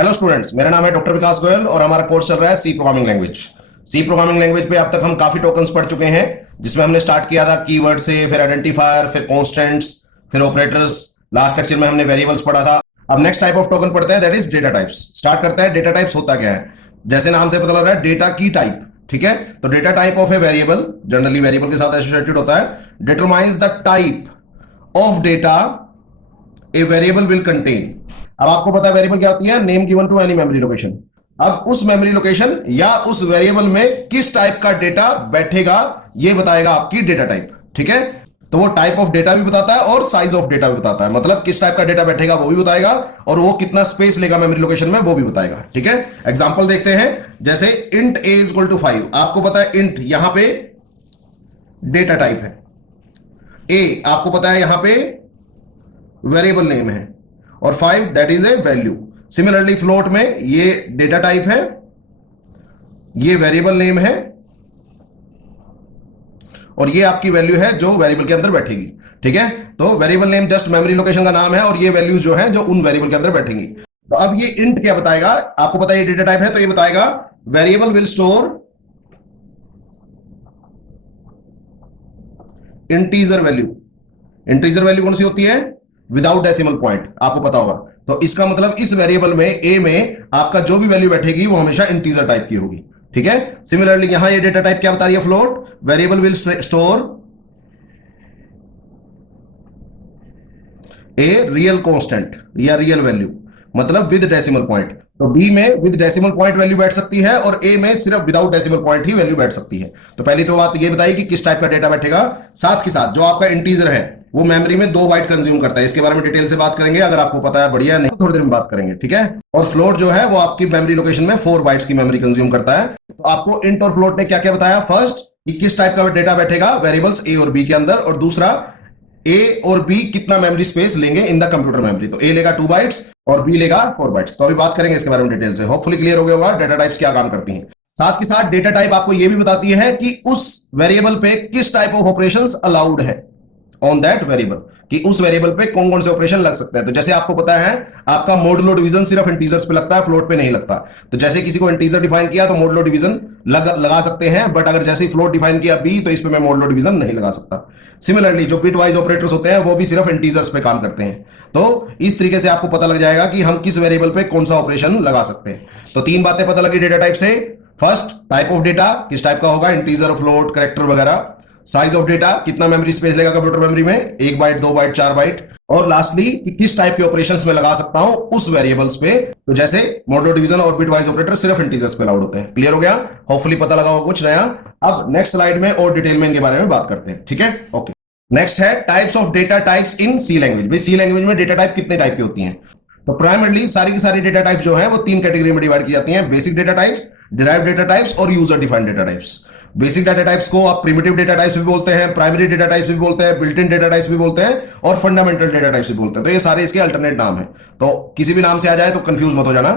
Hello students, मेरा नाम है डॉक्टर विकास गोयल और हमारा कोर्स चल रहा है C programming language. C programming language पे अब तक हम काफी टोकन्स पढ़ चुके हैं, जिसमें हमने स्टार्ट किया था कीवर्ड से, फिर आइडेंटिफायर, फिर कॉन्स्टेंट्स, फिर ऑपरेटर्स। लास्ट लेक्चर में हमने वेरिएबल्स पढ़ा था। अब नेक्स्ट टाइप ऑफ टोकन पढ़ते हैं, that is data types. Start करते हैं। डेटा टाइप्स होता क्या है? जैसे नाम से पता लग रहा है, डेटा की टाइप। ठीक है, तो data type of a variable, generally variable के साथ एसोसिएटेड होता है, determines the type of data a variable will contain. अब आपको पता है वेरिएबल क्या होती है? Name given to any memory location. अब उस मेमोरी लोकेशन या उस वेरिएबल में किस टाइप का डेटा बैठेगा, ये बताएगा आपकी डेटा टाइप। ठीक है, तो वो टाइप ऑफ डेटा भी बताता है और साइज ऑफ डेटा भी बताता है। मतलब किस टाइप का डेटा बैठेगा वो भी बताएगा, और वो कितना स्पेस लेगा मेमोरी लोकेशन में वो भी बताएगा। ठीक है, एग्जांपल देखते हैं। जैसे इंट a इक्वल टू 5। आपको पता है इंट यहां पे डेटा टाइप है, a आपको पता है यहां पे वेरिएबल नेम है, और 5 that is a value. Similarly float में ये डेटा टाइप है, ये वेरिएबल नेम है, और ये आपकी वैल्यू है जो वेरिएबल के अंदर बैठेगी। ठीक है, तो variable name just memory location का नाम है, और ये वैल्यूज जो है जो उन वेरिएबल के अंदर बैठेंगी। तो अब ये इंट क्या बताएगा? आपको पता है ये डेटा टाइप है, तो ये बताएगा variable will store integer value. Integer value कौन सी होती है? विदाउट डेसिमल पॉइंट, आपको पता होगा। तो इसका मतलब इस वेरिएबल में ए में आपका जो भी वैल्यू बैठेगी वो हमेशा इंटीजर टाइप की होगी। ठीक है, सिमिलरली यहां ये डेटा टाइप क्या बता रही है? Float. Variable will store a real constant या रियल वैल्यू, मतलब विद डेसिमल पॉइंट। तो बी में विद डेसिमल पॉइंट वैल्यू बैठ सकती है, और ए में सिर्फ विदाउट डेसिमल पॉइंट ही वैल्यू बैठ सकती है। तो पहली तो बात ये बताई कि किस टाइप का डेटा बैठेगा। साथ के साथ जो आपका इंटीजर है वो मेमोरी में 2 बाइट कंज्यूम करता है। इसके बारे में डिटेल से बात करेंगे, अगर आपको पता है बढ़िया, नहीं तो थोड़ी देर में बात करेंगे। ठीक है, और फ्लोट जो है वो आपकी मेमोरी लोकेशन में 4 बाइट्स की मेमोरी कंज्यूम करता है। तो आपको इंट और फ्लोट ने क्या क्या बताया? फर्स्ट, कि किस टाइप का डेटा बैठेगा वेरिएबल्स ए और बी के अंदर, और दूसरा ए और बी कितना मेमोरी स्पेस लेंगे इन द कंप्यूटर मेमोरी। तो ए लेगा 2 बाइट्स और बी लेगा 4 बाइट्स। तो अभी बात करेंगे इसके बारे में डिटेल से। होपफुली क्लियर हो गया होगा डेटा टाइप्स क्या काम करती हैं। साथ के साथ डेटा टाइप आपको यह भी बताती है कि उस वेरिएबल पे किस टाइप ऑफ ऑपरेशंस अलाउड है ऑन दैट वेरिएबल, कि उस वेरिएबल पे कौन कौन से ऑपरेशन लग सकते हैं। तो जैसे आपको पता है आपका मॉडुलो डिवीजन सिर्फ इंटीजर्स पे लगता है, फ्लोट पे नहीं लगता। तो जैसे किसी को इंटीजर डिफाइन किया तो मॉडुलो डिवीजन लगा सकते हैं, बट अगर जैसे फ्लोट डिफाइन किया बी, तो इस पे मैं मॉडुलो डिवीजन नहीं लगा सकता। सिमिलरली जो बिट वाइज ऑपरेटर्स होते हैं वो भी सिर्फ इंटीजर्स पे काम करते हैं। तो इस तरीके से आपको पता लग जाएगा कि हम किस वेरिएबल पे कौन सा ऑपरेशन लगा सकते हैं। तो 3 बातें पता लगी डेटा टाइप से। फर्स्ट, टाइप ऑफ डेटा किस टाइप का होगा, इंटीजर, फ्लोट, कैरेक्टर वगैरह। साइज ऑफ डेटा कितना मेमोरी स्पेस लेगा कंप्यूटर मेमोरी में, 1 बाइट, 2 बाइट, 4 बाइट। और लास्टली कि किस टाइप के ऑपरेशंस में लगा सकता हूं उस वेरिएबल्स पे। तो जैसे मॉडुलो डिवीजन और बिटवाइज ऑपरेटर सिर्फ इंटीजर्स पे अलाउड होते हैं। क्लियर हो गया? होपफुली पता लगा होगा कुछ नया। अब नेक्स्ट स्लाइड में और डिटेल में इनके बारे में बात करते हैं। ठीक है, ओके। नेक्स्ट है types of data types in C language. भाई सी लैंग्वेज में डेटा टाइप कितने टाइप की होती हैं? तो प्राइमरली सारी की सारी डेटा टाइप्स जो है वो 3 कैटेगरी में डिवाइड की जाती हैं: basic data types, derived data types और user defined data types. Basic data types को आप प्रिमिटिव डेटा टाइप्स भी बोलते हैं, प्राइमरी डेटा टाइप्स भी बोलते हैं, बिल्ट इन डेटा टाइप्स भी बोलते हैं, और फंडामेंटल डेटा टाइप्स भी बोलते हैं। तो ये सारे इसके अल्टरनेट नाम है, तो किसी भी नाम से आ जाए तो कंफ्यूज मत हो जाना।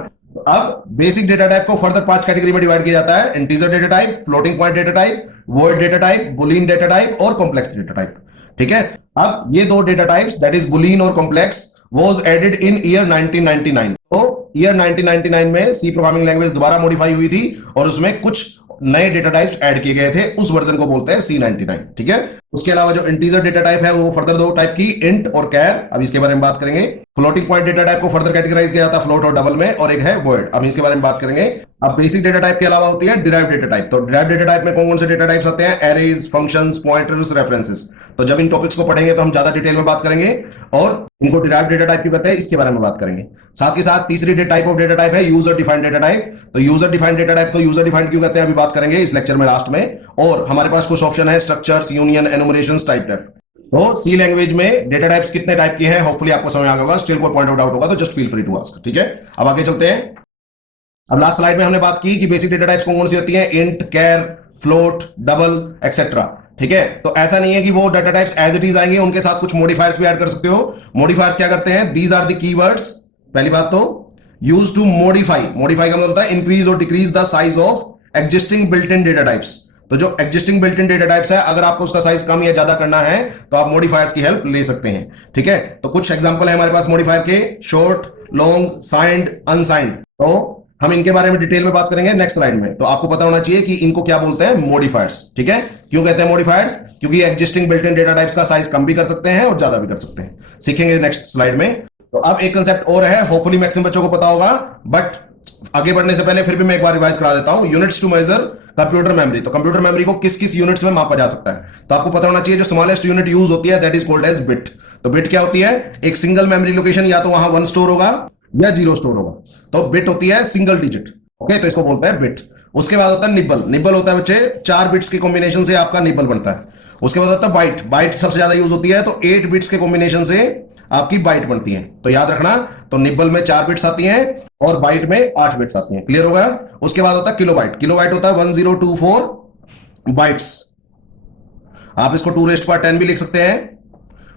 अब बेसिक डेटा टाइप को फर्दर 5 कैटेगरी में डिवाइड किया जाता है: integer data type, floating point data type, void data type, boolean data type और कॉम्प्लेक्स डेटा टाइप। ठीक है, अब ये 2 data types that is boolean और complex was added in year 1999। तो ईयर 1999 में सी प्रोग्रामिंग लैंग्वेज दोबारा मॉडिफाई हुई थी, और उसमें कुछ नए डेटा टाइप्स ऐड किए गए थे। उस वर्जन को बोलते हैं C99। ठीक है, उसके अलावा जो इंटीजर डेटा टाइप है वो फर्दर 2 टाइप की, इंट और कैर, अब इसके बारे में बात करेंगे। फ्लोटिंग पॉइंट डेटा टाइप को फर्दर कैटेगराइज किया जाता है फ्लोट और डबल में, और एक है वॉइड, अब इसके बारे में बात करेंगे। अब बेसिक डेटा टाइप के अलावा होती है डिराइव्ड डेटा टाइप। तो डिराइव्ड डेटा टाइप में कौन कौन से डेटा टाइप्स आते हैं? Arrays, functions, pointers, references. तो जब इन टॉपिक्स को पढ़ेंगे तो हम ज्यादा डिटेल में बात करेंगे, और इनको डिराइव्ड डेटा टाइप क्यों कहते हैं इसके बारे में बात करेंगे। साथ के साथ तीसरी टाइप ऑफ डेटा टाइप है यूजर डिफाइंड डेटा टाइप। तो यूजर डिफाइंड डेटा टाइप को यूजर डिफाइंड क्यों कहते हैं अभी बात करेंगे इस लेक्चर में लास्ट में। और हमारे पास कुछ ऑप्शन है: structures, union, enumerations, type def. तो सी लैंग्वेज में डेटा टाइप्स कितने टाइप की है होपफुली आपको समझ आ गया होगा। स्टिल कोई पॉइंट ऑफ डाउट होगा तो just feel free to ask. ठीक है, अब आगे चलते हैं। अब लास्ट स्लाइड में हमने बात की कि बेसिक डेटा टाइप्स कौन सी होती हैं: int, char, float, double, etcetera. ठीक है, तो ऐसा नहीं है कि वो data types as it is आएंगे, उनके साथ कुछ मॉडिफायर्स भी ऐड कर सकते हो। मॉडिफायर्स क्या करते हैं? These are the keywords. पहली बात तो यूज टू मॉडिफाई। मॉडिफाई का मतलब होता है इंक्रीज और decrease the size of existing built in data types. तो जो existing built in data types है, अगर आपको उसका साइज कम या ज्यादा करना है तो आप मॉडिफायर्स की हेल्प ले सकते हैं। ठीक है, तो कुछ एग्जांपल है हमारे पास मॉडिफायर के: शॉर्ट, लॉन्ग, साइंड, अनसाइंड। तो हम इनके बारे में डिटेल में बात करेंगे नेक्स्ट स्लाइड में। तो आपको पता होना चाहिए कि इनको क्या बोलते हैं, मॉडिफायर्स। ठीक है, क्यों कहते हैं मॉडिफायर्स? क्योंकि existing built in data types का साइज कम भी कर सकते हैं और ज्यादा भी कर सकते हैं, सीखेंगे नेक्स्ट स्लाइड में। तो अब एक कंसेप्ट और है, होपफुली मैक्सिमम बच्चों को पता होगा, बट आगे बढ़ने से पहले फिर भी मैं एक बार रिवाइज करा देता हूं। Units to measure computer memory. तो कंप्यूटर मेमोरी को किस किस यूनिट्स में मापा जा सकता है? तो आपको पता होना चाहिए जो स्मॉलेस्ट यूनिट यूज होती है that is called as bit. तो बिट क्या होती है? एक सिंगल मेमोरी लोकेशन, या तो वहां 1 स्टोर होगा या 0 स्टोर होगा, तो बिट होती है सिंगल डिजिट। ओके, तो इसको बोलते हैं बिट। उसके बाद होता है निब्बल। निब्बल होता है बच्चे 4 बिट्स के कॉम्बिनेशन से आपका निब्बल बनता है। उसके बाद होता है बाइट। बाइट सबसे ज्यादा यूज होती है, तो 8 बिट्स के कॉम्बिनेशन से आपकी बाइट बनती है। तो याद रखना, तो निब्बल में 4 बिट्स आती हैं और बाइट में 8 बिट्स आती हैं। क्लियर हो गया? उसके बाद होता है किलोबाइट। किलोबाइट होता है 1024 बाइट्स। आप इसको 2⁻10 भी लिख सकते हैं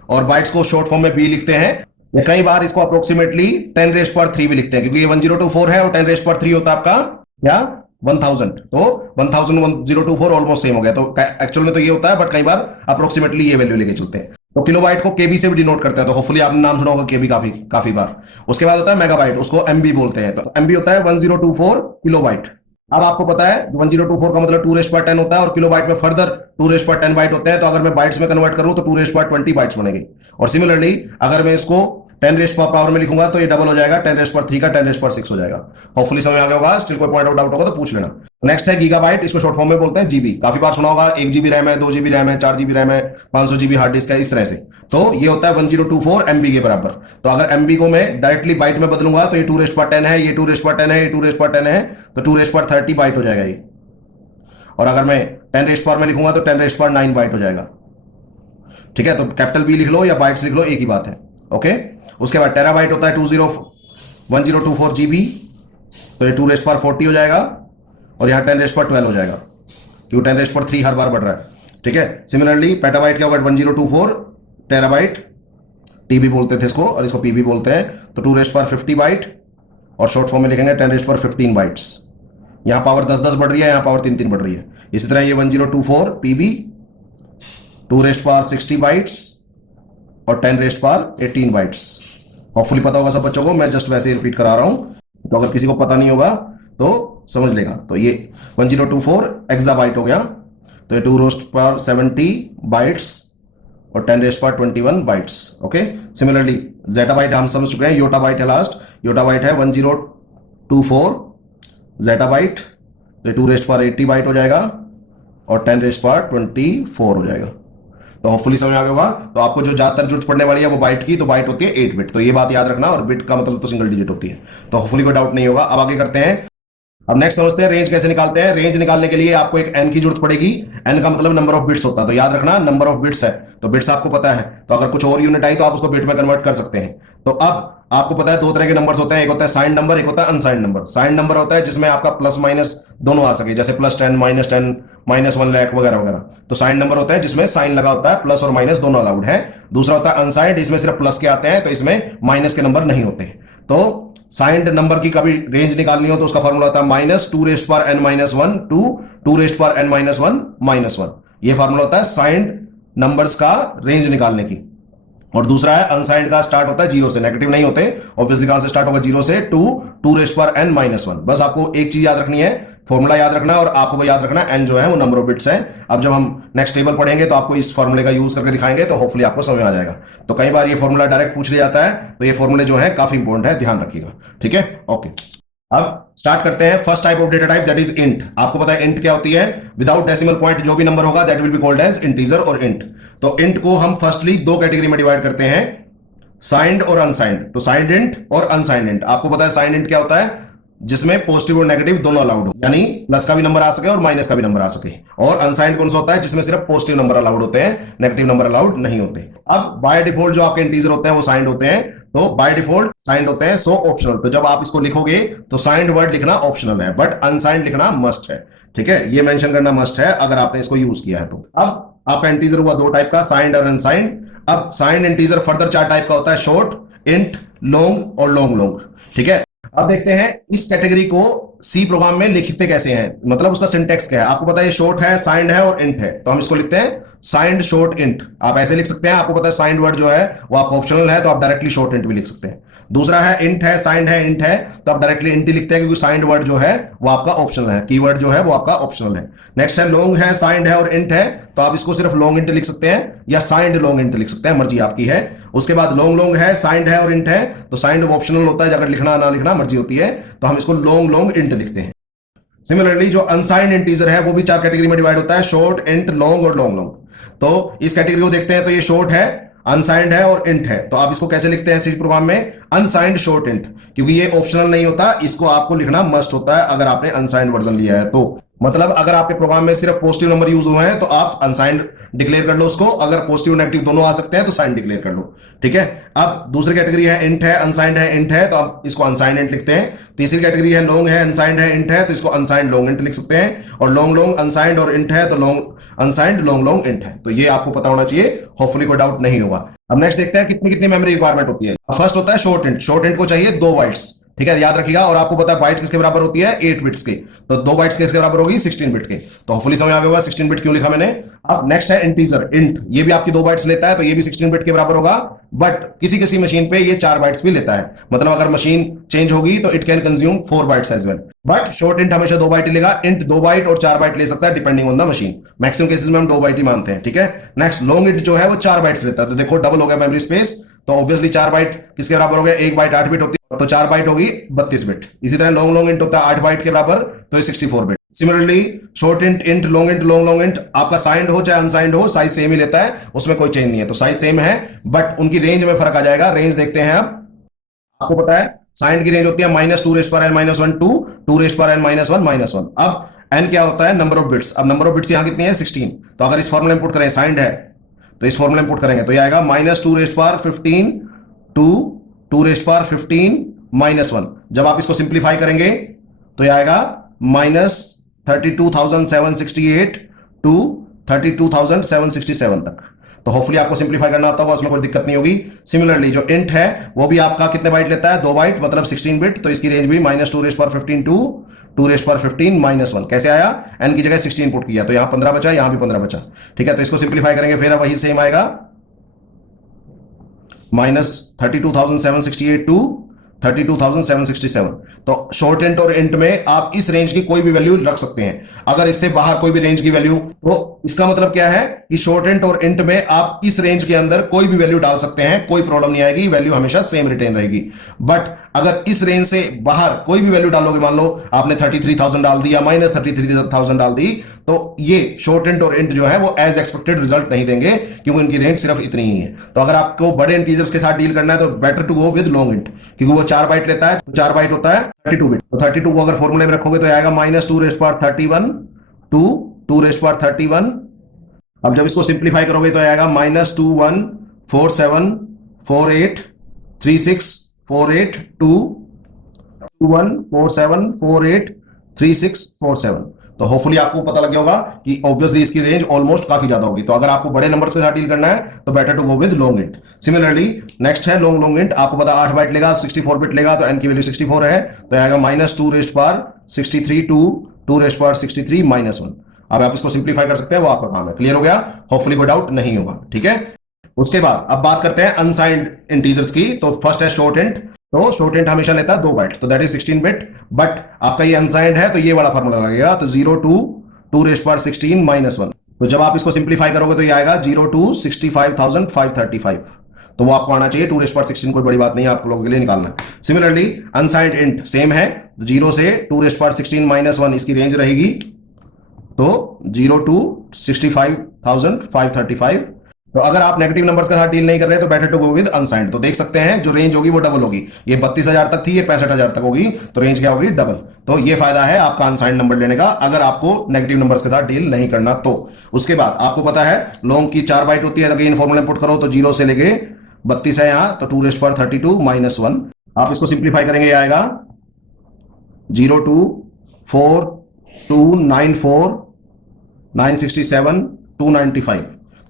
और बाइट्स को शॉर्ट फॉर्म में बी लिखते हैं, या कई बार इसको अप्रोक्सीमेटली 10⁻3 भी लिखते हैं, क्योंकि ये 1024 है और 10⁻3 होता है आपका क्या, 1000। तो 1024 ऑलमोस्ट सेम हो गया। तो एक्चुअल में तो ये होता है, बट कई बार अप्रोक्सीमेटली ये वैल्यू लेके चलते हैं। तो किलोबाइट को केबी से भी डिनोट करते हैं, तो होपफुली आपने नाम सुना होगा केबी काफी बार। उसके बाद होता है मेगाबाइट, उसको एमबी बोलते हैं। तो एमबी होता है 1024 किलोबाइट। अब आपको पता है 1024 का मतलब 2⁻10 होता है और किलोबाइट में फर्दर 2⁻10 बाइट होते हैं। तो अगर मैं बाइट्स में कन्वर्ट करूं तो 2⁻20 बाइट्स बनेगी। और सिमिलरली अगर मैं इसको 10⁻पावर में लिखूंगा तो ये डबल हो जाएगा, 10⁻3 का 10⁻6 हो जाएगा। होपफुली समझ आ गया होगा। स्टिल कोई पॉइंट आउट डाउट होगा तो पूछ लेना। नेक्स्ट है गीगाबाइट, इसको शॉर्ट फॉर्म में बोलते हैं जीबी। काफी बार सुना होगा, 1 GB रैम है, 2 GB रैम है, 4 GB रैम है, 500 GB हार्ड डिस्क है, इस तरह से। तो ये होता है 1024 MB के बराबर। तो अगर MB को मैं डायरेक्टली बाइट में बदलूंगा तो ये 2⁻10 है, ये 2⁻10 है, ये 2⁻10 है, तो 2⁻30 बाइट हो जाएगा ये। और अगर मैं 10 में लिखूंगा तो 10⁻9 बाइट हो जाएगा। ठीक है, तो कैपिटल बी लिख लो या बाइट्स लिख लो, एक ही बात है। ओके, उसके बाद टेराबाइट होता है 1024 GB, तो ये 2⁻40 हो जाएगा और यहाँ 10⁻12 हो जाएगा, क्योंकि 10⁻3 हर बार बढ़ रहा है। ठीक है, सिमिलरली पेटाबाइट क्या होगा, 1024 टेराबाइट, टीबी बोलते थे इसको और इसको पीबी बोलते हैं। तो 2⁻50 बाइट और शॉर्ट फॉर्म में लिखेंगे 10⁻15 बाइट्स। यहाँ पावर 10 बढ़ रही है, यहाँ पावर 3 बढ़ रही है। इसी तरह ये 1024 पीबी 2⁻60 बाइट्स और 10⁻18 बाइट्स। होपफुली पता होगा सब बच्चों को, मैं जस्ट वैसे ही रिपीट करा रहा हूं, तो अगर किसी को पता नहीं होगा तो समझ लेगा। तो ये 1024 एक्साबाइट हो गया, तो ये 2⁻70 बाइट्स और 10⁻21 बाइट्स। ओके, सिमिलरली जेटाबाइट हम समझ चुके हैं, योटाबाइट है लास्ट। योटाबाइट है 1024 जेटाबाइट, तो 2⁻80 बाइट हो जाएगा और 10⁻24 हो जाएगा। तो होपफुली समझ आ गया होगा। तो आपको जो ज्यादातर जरूरत पड़ने वाली है वो बाइट की, तो बाइट होती है 8 बिट। तो ये बात याद रखना, और बिट का मतलब तो सिंगल डिजिट होती है। तो होपफुली कोई डाउट नहीं होगा। अब आगे करते हैं। अब नेक्स्ट समझते हैं रेंज कैसे निकालते हैं। रेंज निकालने के लिए आपको एक एन की जरूरत पड़ेगी। एन का मतलब नंबर ऑफ बिट्स होता है, तो याद रखना नंबर ऑफ बिट्स है। तो बिट्स आपको पता है, तो अगर कुछ और यूनिट आई तो आप उसको बिट में कन्वर्ट कर सकते हैं। तो अब आपको पता है 2 तरह के नंबर्स होते हैं, एक होता है साइंड नंबर, एक होता है अनसाइंड नंबर। साइंड नंबर होता है जिसमें आपका प्लस माइनस दोनों आ सके, जैसे +10 -10 -1 लाख वगैरह वगैरह। तो साइंड नंबर होता है जिसमें साइन लगा होता है, प्लस और माइनस दोनों अलाउड है। दूसरा होता है अनसाइंड, इसमें सिर्फ प्लस के आते हैं, तो इसमें माइनस के नंबर नहीं होते। तो साइंड नंबर की कभी रेंज निकालनी हो तो उसका फॉर्मूला होता है -2⁻n-1 टू 2⁻n-1 ये फॉर्मूला होता है साइंड नंबर्स का रेंज निकालने की। और दूसरा है अनसाइंड का, स्टार्ट होता है 0 से, नेगेटिव नहीं होते, ऑब्वियसली कहां से स्टार्ट होगा 0 से, टू 2⁻n-1। बस आपको एक चीज याद रखनी है, फॉर्मूला याद रखना है, और आपको याद रखना है n जो है वो नंबर ऑफ बिट्स है। अब जब हम नेक्स्ट टेबल पढ़ेंगे तो आपको इस फॉर्मूले का यूज करके दिखाएंगे, तो होपफुली आपको समझ आ जाएगा। तो कई बार ये फॉर्मूला डायरेक्ट पूछ लिया जाता है, तो ये फॉर्मूले जो है काफी इंपॉर्टेंट है, ध्यान रखिएगा। ठीक है, ओके। अब स्टार्ट करते हैं। First type of data type that is int. आपको पता है इंट क्या होती है? विदाउट डेसिमल पॉइंट जो भी नंबर होगा that will be called as integer और इंट। तो इंट को हम फर्स्टली 2 कैटेगरी में डिवाइड करते हैं, साइंड और अनसाइंड। तो साइंड इंट और अनसाइंड इंट। आपको पता है साइंड इंट क्या होता है? जिसमें पॉजिटिव और नेगेटिव दोनों अलाउड हो, यानी प्लस का भी नंबर आ सके और माइनस का भी नंबर आ सके। और अनसाइंड कौन सा होता है? जिसमें सिर्फ पॉजिटिव नंबर अलाउड होते हैं, नेगेटिव नंबर अलाउड नहीं होते। अब बाय डिफॉल्ट जो आपके इंटीजर होते हैं वो साइंड होते हैं, तो बाय डिफॉल्ट साइंड होते हैं, सो ऑप्शनल। तो जब आप इसको लिखोगे तो साइंड वर्ड लिखना ऑप्शनल है, बट अनसाइंड लिखना मस्ट है। ठीक है, ये मेंशन करना मस्ट है अगर आपने इसको यूज किया है तो। अब आपका इंटीजर हुआ 2 टाइप का, साइंड और अनसाइंड। अब साइंड इंटीजर फर्दर 4 टाइप का होता है, शॉर्ट, इंट, लॉन्ग और लॉन्ग लॉन्ग। ठीक है, अब देखते हैं इस कैटेगरी को सी प्रोग्राम में लिखते कैसे हैं, मतलब उसका सिंटेक्स क्या है। आपको पता है शॉर्ट है, साइंड है और इंट है, तो हम इसको लिखते हैं साइंड शॉर्ट इंट आप ऐसे लिख सकते हैं, आपको पता है साइंड वर्ड जो है वो आपका ऑप्शनल है, तो आप डायरेक्टली शॉर्ट इंट भी लिख सकते हैं। दूसरा है इंट है, साइंड है, इंट है, तो आप डायरेक्टली इंट ही लिखते हैं क्योंकि साइंड वर्ड जो है वो आपका ऑप्शनल है, कीवर्ड जो है वो आपका ऑप्शनल है। नेक्स्ट है लॉन्ग है, साइंड है और इंट है, तो आप इसको सिर्फ लॉन्ग इंट लिख सकते हैं या साइंड लॉन्ग इंट लिख सकते हैं, मर्जी आपकी है। उसके बाद लॉन्ग लॉन्ग है, साइंड है और इंट है, तो साइंड ऑप्शनल होता है, अगर लिखना ना लिखना मर्जी होती है, तो हम इसको लॉन्ग लॉन्ग इंट लिखते हैं। सिमिलरली जो अनसाइंड इंटीजर है वो भी 4 कैटेगरी में डिवाइड होता है, शॉर्ट, इंट, लॉन्ग और लॉन्ग लॉन्ग। तो इस कैटेगरी को देखते हैं, तो ये शॉर्ट है, अनसाइंड है और इंट है, तो आप इसको कैसे लिखते हैं सी प्रोग्राम में, अनसाइंड शॉर्ट इंट, क्योंकि ये ऑप्शनल नहीं होता, इसको आपको लिखना मस्ट होता है अगर आपने अनसाइंड वर्जन लिया है तो। मतलब अगर आपके प्रोग्राम में सिर्फ पॉजिटिव नंबर यूज हुए हैं तो आप अनसाइंड डिक्लेयर कर लो उसको, अगर पॉजिटिव नेगेटिव दोनों आ सकते हैं तो साइन डिक्लेयर कर लो, ठीक है। अब दूसरी कैटेगरी है इंट है, अनसाइंड है, इंट है, तो आप इसको अनसाइंड इंट लिखते हैं। तीसरी कैटेगरी है लॉन्ग है, अनसाइंड है, इंट है, तो इसको अनसाइंड लॉन्ग इंट लिख सकते हैं। और लॉन्ग लॉन्ग अनसाइंड और इंट है, तो long unsigned long long int है। तो ये आपको पता होना चाहिए, होपफुली कोई डाउट नहीं होगा। अब नेक्स्ट देखते हैं कितनी कितनी मेमोरी रिक्वायरमेंट होती है। फर्स्ट होता है शॉर्ट इंट, शॉर्ट इंट को चाहिए 2 बाइट्स, ठीक है, याद रखिएगा। और आपको पता है बाइट किसके बराबर होती है, 8 बिट्स के, तो 2 बाइट्स किसके बराबर होगी, 16 बिट के। तो होपफुली समझ आ गया होगा 16 बिट क्यों लिखा मैंने। अब नेक्स्ट है इंटीजर, इंट, ये भी आपकी 2 बाइट्स लेता है, तो ये भी 16 बिट के बराबर होगा, बट किसी किसी मशीन पे ये 4 बाइट्स भी लेता है, मतलब अगर मशीन चेंज होगी तो it can consume 4 bytes as well. But short int हमेशा 2 बाइट लेगा, इंट 2 बाइट और 4 बाइट ले सकता है depending on the machine. Maximum cases में हम 2 बाइट ही मानते हैं, ठीक है। नेक्स्ट लॉन्ग इंट जो है वो 4 बाइट्स लेता है, तो देखो डबल हो गया मेमोरी स्पेस, तो ऑब्वियसली 4 बाइट किसके बराबर हो गया, 1 बाइट 8 बिट होती है, तो 4 बाइट होगी 32 बिट। इसी तरह लॉन्ग लॉन्ग इंट होता है 8 बाइट के बराबर, तो ये 64 bit. Similarly short int, int, long int, long long int, आपका साइंड हो चाहे अनसाइंड हो साइज सेम ही लेता है, उसमें कोई चेंज नहीं है, तो साइज सेम है, बट उनकी रेंज में फर्क आ जाएगा। रेंज देखते हैं अब, आपको पता है साइंड की रेंज होती है -2n-1 टू 2n-1 -1। अब n क्या होता है, नंबर ऑफ बिट्स। अब नंबर ऑफ बिट्स यहां कितनी है, 16, तो अगर इस फॉर्मूला में पुट करें, साइंड है तो इस फॉर्मूला में पुट करेंगे तो ये आएगा -2n-15 टू 2n-15 -1। जब आप इसको सिंप्लीफाई करेंगे तो ये आएगा -32,768 टू 32,767 तक। तो होपफुली आपको सिंप्लीफाई करना आता होगा, उसमें कोई दिक्कत नहीं होगी। सिमिलरली जो इंट है वो भी आपका कितने बाइट लेता है, 2 बाइट, मतलब 16 बिट, तो इसकी रेंज भी -2n-15 टू 2n-15 -1। कैसे आया, n की जगह 16 पुट किया, तो यहां 15 बचा, यहां भी 15 बचा, ठीक है। तो इसको सिंप्लीफाई करेंगे फिर वही सेम आएगा, -32,768 टू 32,767। तो शॉर्ट इंट और इंट में आप इस रेंज की कोई भी वैल्यू रख सकते हैं। अगर इससे बाहर कोई भी रेंज की वैल्यू, तो इसका मतलब क्या है कि शॉर्ट इंट और इंट में आप इस रेंज के अंदर कोई भी वैल्यू डाल सकते हैं, कोई प्रॉब्लम नहीं आएगी, वैल्यू हमेशा सेम रिटेन रहेगी। बट अगर इस रेंज से बाहर कोई भी वैल्यू डालोगे, मान लो आपने 33,000 डाल दी या -33,000 डाल दी, तो ये शॉर्ट इंट और इंट जो है वो एज एक्सपेक्टेड रिजल्ट नहीं देंगे, क्योंकि इनकी रेंज सिर्फ इतनी ही है। तो अगर आपको बड़े इंटीजर्स के साथ डील करना है तो better to go with long int, क्योंकि वो 4 बाइट लेता है, तो 4 बाइट होता है 32 बिट, तो 32 को अगर फॉर्मूले में रखोगे तो आएगा -2n-31 टू 2n-31। अब जब इसको सिंप्लीफाई करोगे तो आएगा -2147483648 टू 2147483647। तो होपफुली आपको पता लग गया होगा कि ऑब्वियसली इसकी रेंज ऑलमोस्ट काफी ज्यादा होगी। तो अगर आपको बड़े नंबर के साथ डील करना है तो better to go with long int. Similarly next है लॉन्ग लॉन्ग इंट, आपको पता 8 बाइट लेगा, 64 बिट लेगा, तो n की वैल्यू 64 है, तो आएगा -2n-63 टू 2n-63 -1। अब आप इसको सिंप्लीफाई कर सकते हैं, वो आपका काम है। क्लियर हो गया, होपफुली कोई डाउट नहीं होगा, ठीक है। उसके बाद अब बात करते हैं अनसाइंड इंटीजर्स की। तो फर्स्ट है शॉर्ट इंट, तो शॉर्ट इंट हमेशा लेता है 2 बाइट, तो दैट इज 16 बिट, बट आपका ये अनसाइंड है तो ये वाला फॉर्मूला लगेगा, तो 0 टू 2n-16 -1। तो जब आप इसको सिंप्लीफाई करोगे तो ये आएगा 0 टू 65,535, तो वो आपको आना चाहिए। 2n-16 कोई बड़ी बात नहीं है, आप लोगों के लिए निकालना है। सिमिलरली अनसाइंड इंट सेम है, 0 से 2n-16 -1 इसकी रेंज रहेगी, तो 0 टू 65,535। तो अगर आप नेगेटिव नंबर्स के साथ डील नहीं कर रहे तो better to go with unsigned. तो देख सकते हैं जो रेंज होगी वो डबल होगी, ये 32,000 तक थी, ये 65,000 तक होगी, तो रेंज क्या होगी, डबल। तो ये फायदा है आपका अनसाइंड नंबर लेने का, अगर आपको नेगेटिव नंबर्स के साथ डील नहीं करना तो। उसके बाद आपको पता है लॉन्ग की 4 बाइट होती है, अगेन फॉर्मूला पुट करो तो 0 से लेके 32 है यहां, तो 2n-32 -1। आप इसको सिंप्लीफाई करेंगे, आएगा 0 टू 4,294 967 295।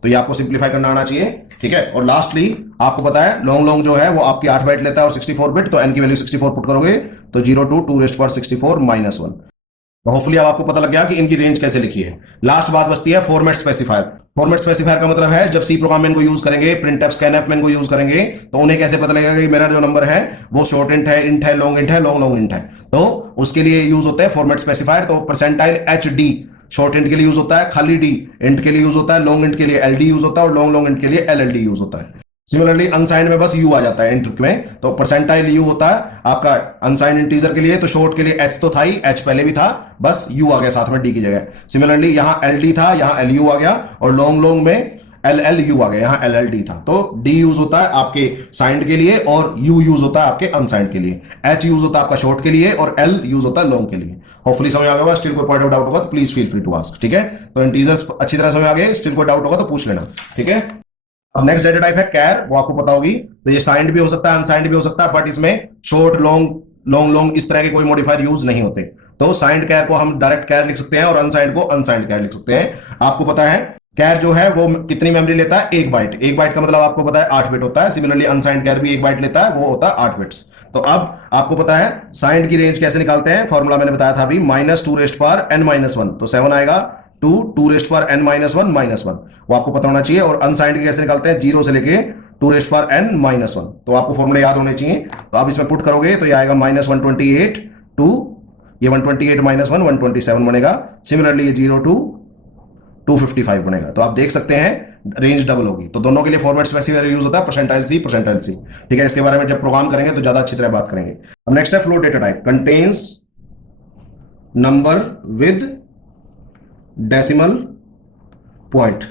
तो ये आपको सिंप्लीफाई करना आना चाहिए, ठीक है। और लास्टली आपको पता है लॉन्ग लॉन्ग जो है वो आपकी 8 बाइट लेता है और 64 बिट, तो n की वैल्यू 64 पुट करोगे तो 0 टू 2n-64 -1। तो होपफुली अब आपको पता लग गया कि इनकी रेंज कैसे लिखी है। लास्ट बात बचती है फॉर्मेट स्पेसिफायर। फॉर्मेट स्पेसिफायर का मतलब है जब सी प्रोग्राम में इनको यूज करेंगे, प्रिंटफ स्कैनफ में इनको यूज करेंगे, तो उन्हें कैसे पता लगेगा कि मेरा जो नंबर है वो शॉर्ट इंट है, इंट है, लॉन्ग इंट है, लॉन्ग लॉन्ग इंट है। तो उसके लिए यूज होता है फॉर्मेट स्पेसिफायर। तो percentile H D short int के लिए यूज होता है, खाली डी इंट के लिए यूज होता है, लॉन्ग इंट के लिए एल डी यूज होता है और लॉन्ग लॉन्ग इंट के लिए एल एल डी यूज होता है। सिमिलरली अनसाइंड में बस यू आ जाता है इंट में, तो परसेंटाइल यू होता है आपका अनसाइंड इंटीजर के लिए। तो शॉर्ट के लिए एच तो था ही, एच पहले भी था, बस यू आ गया साथ में डी की जगह। सिमिलरली यहां एल डी था, यहां एल यू आ गया, और लॉन्ग लॉन्ग में एल एल यू आ गया, यहां एल एल डी था। तो डी यूज होता है आपके साइंड के लिए और यू यूज होता है आपके अनसाइंड के लिए। एच यूज होता है आपका शॉर्ट के लिए और एल यूज होता है लॉन्ग के लिए। होपफुली समझ आ गया होगा। स्टिल कोई पॉइंट ऑफ डाउट होगा तो please feel free to ask, ठीक है। तो इंटीजर्स अच्छी तरह समझ आ गए, स्टिल कोई डाउट होगा तो पूछ लेना, ठीक है। अब नेक्स्ट डेटा टाइप है कैर, वो आपको पता होगी। तो ये साइंड भी हो सकता है, अनसाइंड भी हो सकता है, बट इसमें शॉर्ट लॉन्ग लॉन्ग लॉन्ग इस तरह के कोई मॉडिफायर यूज नहीं होते। तो साइंड कैर को हम डायरेक्ट कैर लिख सकते हैं और अनसाइंड को अनसाइंड कैर लिख सकते हैं। आपको पता है कैर जो है वो कितनी मेमोरी लेता है, 1 बाइट। 1 बाइट का मतलब आपको पता है 8 बिट होता है। सिमिलरली अनसाइंड कैर भी 1 बाइट लेता है, वो होता है 8 बिट्स। तो अब आपको पता है साइंड की रेंज कैसे निकालते हैं, फॉर्मूला मैंने बताया था अभी, -2n-1। तो 7 आएगा 2n-1 वो आपको पता होना चाहिए। और अनसाइंड कैसे निकालते हैं, 0 से लेके 2n-1, तो आपको फॉर्मूले याद होने चाहिए। तो आप इसमें पुट करोगे तो ये आएगा -128 टू ये 128 -1 127 बनेगा। सिमिलरली ये 0 टू 255 बनेगा। तो आप देख सकते हैं रेंज डबल होगी। तो दोनों के लिए फॉर्मेट स्पेसिफायर यूज होता है परसेंटाइल सी, ठीक है। इसके बारे में जब प्रोग्राम करेंगे तो ज्यादा अच्छी तरह बात करेंगे। अब नेक्स्ट है float data type, contains number with decimal point.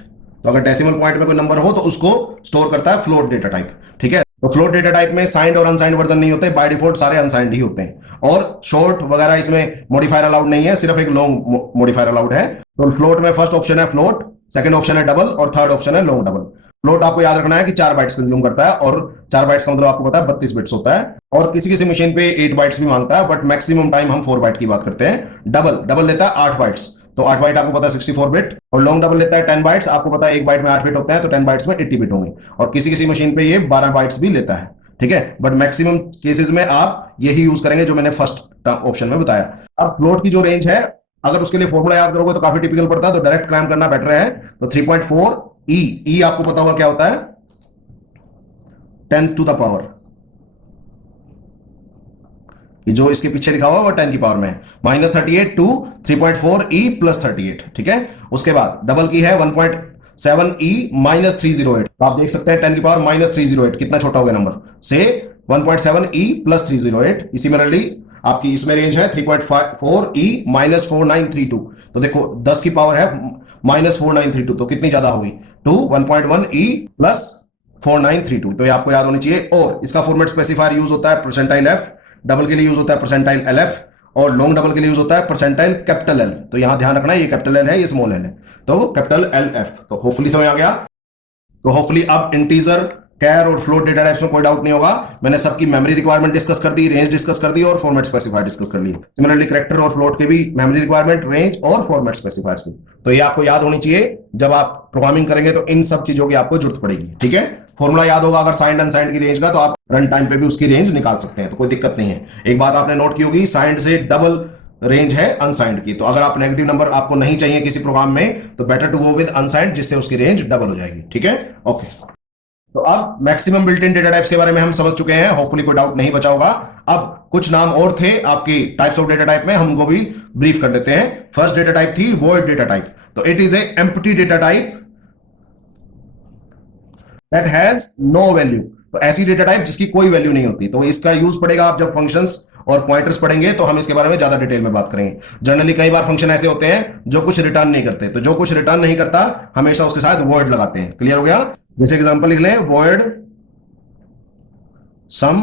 तो अगर डेसिमल पॉइंट में कोई नंबर हो तो उसको स्टोर करता है फ्लोट डेटा टाइप, ठीक है। तो फ्लोट डेटा टाइप में साइंड और अनसाइंड वर्जन नहीं होते, बाय डिफॉल्ट सारे अनसाइंड ही होते हैं। और शॉर्ट वगैरह इसमें मॉडिफायर अलाउड नहीं है, सिर्फ एक लॉन्ग मॉडिफायर अलाउड है। तो फ्लोट में फर्स्ट ऑप्शन है फ्लोट, सेकंड ऑप्शन है डबल और थर्ड ऑप्शन है लॉन्ग डबल। फ्लोट आपको याद रखना है कि 4 बाइट्स कंज्यूम करता है, और 4 बाइट्स का मतलब आपको पता है 32 बिट्स होता है। और किसी किसी मशीन पे 8 बाइट्स भी मांगता है, बट मैक्सिमम टाइम हम 4 बाइट की बात करते हैं। डबल लेता है 8 बाइट्स, तो 8 बाइट आपको पता है 64 बिट। और लॉन्ग डबल लेता है 10 बाइट्स, आपको पता है 1 बाइट में 8 बिट होता है, तो 10 बाइट्स में 80 बिट होंगे। और किसी किसी मशीन पे ये 12 बाइट्स भी लेता है, ठीक है। बट मैक्सिमम केसेस में आप यही यूज करेंगे जो मैंने फर्स्ट ऑप्शन में बताया। अब फ्लोट की जो रेंज है, अगर उसके लिए फॉर्मूला याद करोगे तो काफी टिपिकल पड़ता है, तो डायरेक्ट क्लाइम करना बेटर है। तो 3.4 ई आपको पता होगा क्या होता है, 10 टू द पावर। जो इसके पीछे लिखा हुआ है वो 10 की पावर में है। -38 टू 3.4 ई प्लस 38, ठीक है। उसके बाद डबल की है 1.7 ई -308। तो आप देख सकते हैं 10 की पावर -308 कितना छोटा हो गया नंबर से 1.7 ई प्लस 308। सिमिलरली आपकी इसमें रेंज है 3.4 ई -4932। तो देखो 10 की पावर है -4932, तो कितनी ज्यादा होगी, टू 1.1 ई प्लस 4932। तो ये आपको याद होनी चाहिए। और इसका फॉर्मेट स्पेसिफायर यूज होता है परसेंटाइल एफ, डबल के लिए यूज होता है परसेंटाइल एल एफ, और लॉन्ग डबल के लिए यूज होता है परसेंटाइल कैपिटल एल। तो यहां ध्यान रखना है ये कैपिटल एल है, ये स्मॉल एल है, तो कैपिटल एल एफ। तो होपफुली समझ आ गया। तो होपफुली अब इंटीजर, कैर और फ्लोट डेटा टाइप्स में कोई डाउट नहीं होगा। मैंने सबकी मेमोरी रिक्वायरमेंट डिस्कस कर दी, रेंज डिस्कस कर दी और फॉर्मेट स्पेसिफायर डिस्कस कर ली। सिमिलरली कैरेक्टर और फ्लोट के भी मेमोरी रिक्वायरमेंट, रेंज और फॉर्मेट स्पेसिफायर्स की। तो ये आपको याद होनी चाहिए। जब आप प्रोग्रामिंग करेंगे तो इन सब चीजों की आपको जरूरत पड़ेगी, ठीक है। फॉर्मूला याद होगा अगर साइंड अनसाइंड की रेंज का, तो आप रन टाइम पे भी उसकी रेंज निकाल सकते हैं, तो कोई दिक्कत नहीं है। एक बात आपने नोट की होगी, साइंड से डबल रेंज है अनसाइंड की। तो अगर आप नेगेटिव नंबर आपको नहीं चाहिए किसी प्रोग्राम में, तो better to go with unsigned, जिससे उसकी रेंज डबल हो जाएगी, ठीक है। ओके, तो अब maximum built in data types के बारे में हम समझ चुके हैं। होपफुली कोई डाउट नहीं बचा होगा। अब कुछ नाम और थे आपकी टाइप्स ऑफ डेटा टाइप में, हम उनको भी ब्रीफ कर देते हैं। फर्स्ट डेटा टाइप थी वॉइड डेटा टाइप। तो it is a empty data type that has no value. तो ऐसी डेटा टाइप जिसकी कोई वैल्यू नहीं होती। तो इसका यूज पड़ेगा आप जब फंक्शंस और पॉइंटर्स पढ़ेंगे, तो हम इसके बारे में ज्यादा डिटेल में बात करेंगे। जनरली कई बार फंक्शन ऐसे होते हैं जो कुछ रिटर्न नहीं करते, तो जो कुछ रिटर्न नहीं करता हमेशा उसके साथ वॉइड लगाते हैं। क्लियर हो गया। जैसे एग्जांपल लिख लें, वॉइड सम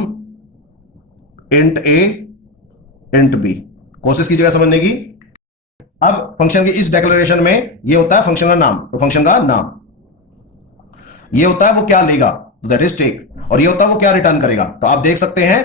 इंट ए इंट बी। कोशिश कीजिएगा समझने की। अब फंक्शन की इस डिक्लेरेशन में ये होता है फंक्शन का नाम। तो फंक्शन का नाम ये होता है वो क्या लेगा, दैट इज टेक, और ये होता है वो क्या रिटर्न करेगा। तो आप देख सकते हैं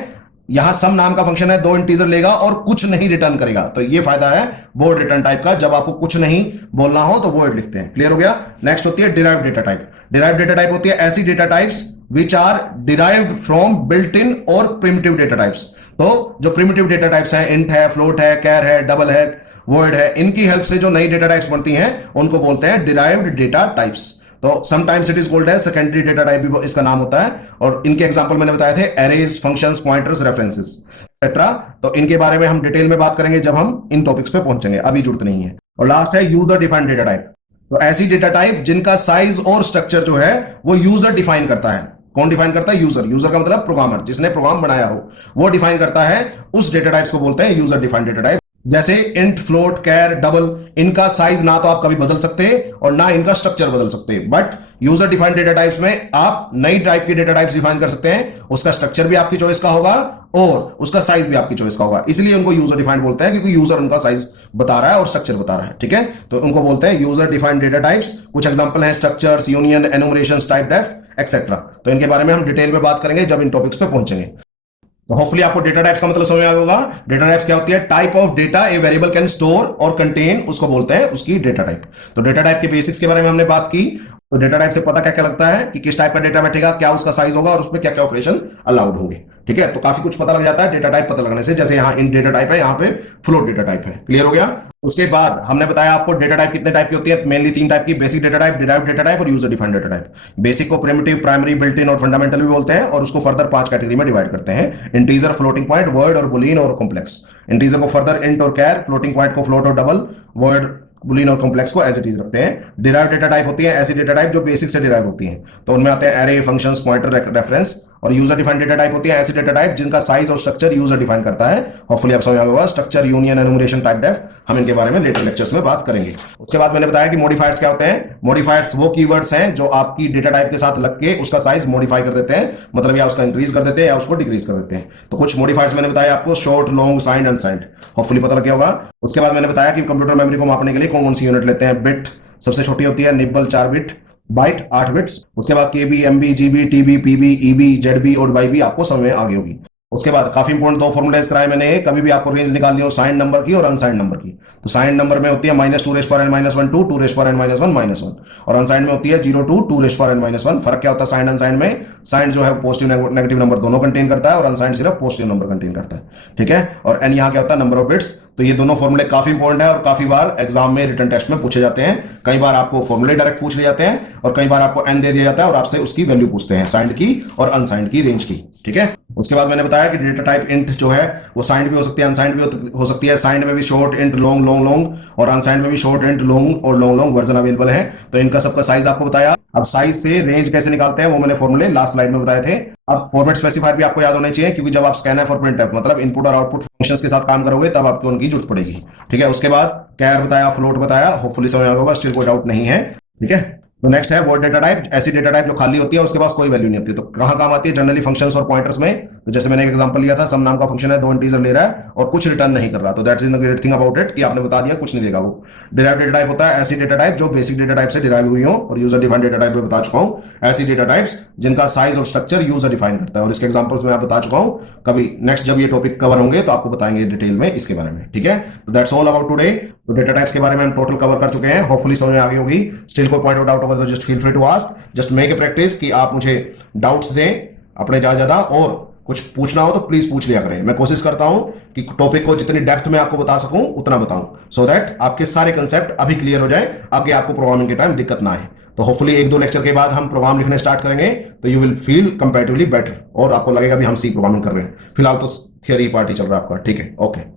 यहां सम नाम का फंक्शन है, 2 इंटीजर लेगा और कुछ नहीं रिटर्न करेगा। तो ये फायदा है वॉइड रिटर्न टाइप का। जब आपको कुछ नहीं बोलना हो तो वॉइड लिखते हैं। क्लियर हो गया। नेक्स्ट होती है derived data type. Derived data type होती है ऐसी data types which are derived from built in और प्रिमिटिव डेटा टाइप्स। तो जो प्रिमिटिव डेटा टाइप्स हैं, इंट है, फ्लोट है, कैर है, डबल है, वर्ड है, इनकी हेल्प से जो नई डेटा टाइप्स बनती हैं उनको बोलते हैं डिराइव्ड डेटा टाइप्स। तो समटाइम्स इट इज कॉल्ड है सेकेंडरी डेटा टाइप भी इसका नाम होता है। और इनके एग्जांपल मैंने बताए थे arrays, functions, pointers, references etcetera. तो इनके बारे में हम डिटेल में बात करेंगे जब हम इन टॉपिक्स पे पहुंचेंगे, अभी जरूरत नहीं है। और लास्ट है यूजर डिफाइंड डेटा टाइप। तो ऐसी डेटा टाइप जिनका साइज और स्ट्रक्चर जो है वो यूजर डिफाइन करता है। कौन डिफाइन करता है? यूजर। यूजर का मतलब प्रोग्रामर, जिसने प्रोग्राम बनाया हो वो डिफाइन करता है। उस डेटा टाइप्स को बोलते हैं यूजर डिफाइंड डेटा टाइप। जैसे इंट, फ्लोट, कैर, डबल, इनका साइज ना तो आप कभी बदल सकते और ना इनका स्ट्रक्चर बदल सकते, but user defined data types में आप नई टाइप की डेटा टाइप्स डिफाइन कर सकते हैं। उसका स्ट्रक्चर भी आपकी चॉइस का होगा और उसका साइज भी आपकी चॉइस का होगा, इसलिए उनको यूजर डिफाइंड बोलते हैं, क्योंकि यूजर उनका साइज बता रहा है और स्ट्रक्चर बता रहा है। ठीक है, तो उनको बोलते हैं यूजर डिफाइंड डेटा टाइप्स। कुछ एग्जांपल हैं structures, union, enumeration, typedef etcetera. तो इनके बारे में हम डिटेल में बात करेंगे जब इन टॉपिक्स पे पहुंचेंगे। तो होपफुली आपको डेटा टाइप्स का मतलब समझ में आ होगा। डेटा टाइप्स क्या होती है? Type of data a variable can store और कंटेन, उसको बोलते हैं उसकी डेटा टाइप। तो डेटा टाइप के बेसिक्स के बारे में हमने बात की। तो डेटा टाइप से पता क्या क्या लगता है कि किस टाइप का डेटा बैठेगा, क्या उसका साइज होगा और उसमें क्या क्या ऑपरेशन अलाउड होंगे। ठीक है, तो काफी कुछ पता लग जाता है डेटा टाइप पता लगने से। जैसे यहाँ इन डेटा टाइप है, यहाँ पे फ्लोट डेटा टाइप है। क्लियर हो गया? उसके बाद हमने बताया आपको डेटा टाइप कितने टाइप की होती है। मेनली 3 टाइप की, basic data type, derived data type और user defined data type. Basic को प्रिमिटिव, प्राइमरी, बिल्ट इन और फंडामेंटल भी बोलते हैं, और उसको फर्दर 5 कैटेगरी में डिवाइड करते हैं। इंटीजर, फ्लोटिंग पॉइंट, वर्ड और बुलियन और कॉम्प्लेक्स। इंटीजर को फर्दर इंट और कैर, फ्लोटिंग पॉइंट को फ्लोट और डबल, वर्ड, बुलियन और कॉम्प्लेक्स को एज इट इज रखते हैं। डिराइव्ड डेटा टाइप होती है ऐसी डेटा टाइप जो बेसिक से डिराइव होती हैं, तो उनमें आते हैं एरे, फंक्शंस, पॉइंटर, रेफरेंस। और यूजर डिफाइंड डेटा टाइप होती है ऐसी डेटा टाइप जिनका साइज और स्ट्रक्चर यूजर डिफाइन करता है। होपफुली आप समझ आ गया। Structure, union, enumeration, typedef, हम इनके बारे में लेटर लेक्चर्स में बात करेंगे। उसके बाद मैंने बताया कि मॉडिफायर्स क्या होते हैं। मॉडिफायर्स वो कीवर्ड्स हैं जो आपकी डेटा टाइप के साथ लग के उसका साइज मॉडिफाई कर देते हैं, मतलब या उसका इंक्रीज कर देते हैं या उसको डिक्रीज कर देते हैं। तो कुछ मॉडिफायर्स मैंने बताया आपको, short, long, signed, unsigned. Hopefully पता लग गया होगा। उसके बाद मैंने बताया कि कंप्यूटर मेमोरी को मापने के लिए कौन कौन सी यूनिट लेते हैं। बिट सबसे छोटी होती है, निब्बल 4 बिट, बाइट 8 बिट्स। उसके बाद KB, MB, GB, TB, PB, EB, ZB और वाईबी आपको समझ में आ गई होगी। उसके बाद काफी इंपॉर्टेंट 2 फॉर्मुलाइज कराए मैंने। कभी भी आपको रेंज निकालनी हो साइंड नंबर की और अनसाइंड नंबर की, तो साइंड नंबर में होती है -2n-1 टू 2n-1 -1, और अनसाइंड में होती है 0 टू 2n-1। फर्क क्या होता है साइंड अनसाइंड में? साइंड जो है पॉजिटिव नेगेटिव नंबर दोनों कंटेन करता है और अनसाइंड सिर्फ पॉजिटिव नंबर कंटेन करता है। ठीक है, और एन यहाँ क्या होता है? Number of bits. तो ये दोनों फॉर्मुले काफी इंपॉर्टेंट है और काफी बार एग्जाम में रिटन टेस्ट में पूछे जाते हैं। कई बार आपको फॉर्मुले डायरेक्ट पूछ लिए जाते हैं और कई बार आपको एन दे दिया जाता है और आपसे उसकी वैल्यू पूछते हैं, साइंड की और अनसाइंड की रेंज की। ठीक है, उसके बाद मैंने बताया कि डेटा टाइप इंट जो है वो साइंड भी हो सकती है, अनसाइंड भी हो सकती है। साइंड में भी short, int, long, long, long, और अनसाइंड में भी शॉर्ट, इंट, लॉन्ग और लॉन्ग लॉन्ग वर्जन अवेलेबल है। तो इनका सबका साइज आपको बताया। अब साइज से रेंज कैसे निकालते हैं वो मैंने फॉर्मूले लास्ट स्लाइड में बताए थे। अब फॉर्मेट स्पेसिफायर भी आपको याद होने चाहिए, क्योंकि जब आप स्कैनफ और प्रिंटफ मतलब इनपुट और आउटपुट फंक्शंस के साथ काम करोगे तब आपको उनकी जरूरत पड़ेगी। ठीक है, उसके बाद कैर बताया, फ्लोट बताया, होपफुली समझ आ गया होगा, स्टिल कोई डाउट नहीं है। ठीक है, तो नेक्स्ट है वर्ड डेटा टाइप। ऐसी डेटा टाइप जो खाली होती है, उसके पास कोई वैल्यू नहीं होती। तो कहां काम आती है? जनरली फंक्शंस और पॉइंटर्स में। तो जैसे मैंने एक एग्जांपल लिया था, सम नाम का फंक्शन है, 2 इंटीजर ले रहा है और कुछ रिटर्न नहीं कर रहा, तो that is the great thing about it कि आपने बता दिया कुछ नहीं देगा वो। डिराइव्ड डेटा टाइप होता है ऐसी डेटा टाइप जो बेसिक डेटा टाइप से डिराइव हुई हो, और यूजर डिफाइंड डेटा टाइप में बता चुका हूं ऐसी डेटा टाइप्स जिनका साइज और स्ट्रक्चर यूजर डिफाइन करता है, और इसके एग्जांपल्स मैं बता चुका हूं। कभी नेक्स्ट जब ये टॉपिक कवर होंगे तो आपको बताएंगे डिटेल में इसके बारे में। ठीक है, तो दैट्स ऑल अबाउट टुडे। तो डेटा टाइप्स के बारे में हम टोटल कवर कर चुके हैं, होपफुली समझ में आ गई होगी। स्टिल कोई पॉइंट आउट होगा तो just feel free to ask, just make a practice कि आप मुझे डाउट्स दें अपने ज्यादा, और कुछ पूछना हो तो प्लीज पूछ लिया करें। मैं कोशिश करता हूं कि टॉपिक को जितनी डेप्थ में आपको बता सकूं उतना बताऊं, सो दैट आपके सारे कंसेप्ट अभी क्लियर हो जाए, आगे आपको प्रोग्रामिंग के टाइम दिक्कत ना आए। तो होपफुली 1-2 लेक्चर के बाद हम प्रोग्राम लिखने स्टार्ट करेंगे, तो you will feel comparatively better और आपको लगेगा भी हम सी प्रोग्रामिंग कर रहे हैं। फिलहाल तो थियरी पार्टी चल रहा है आपका। ठीक है, ओके।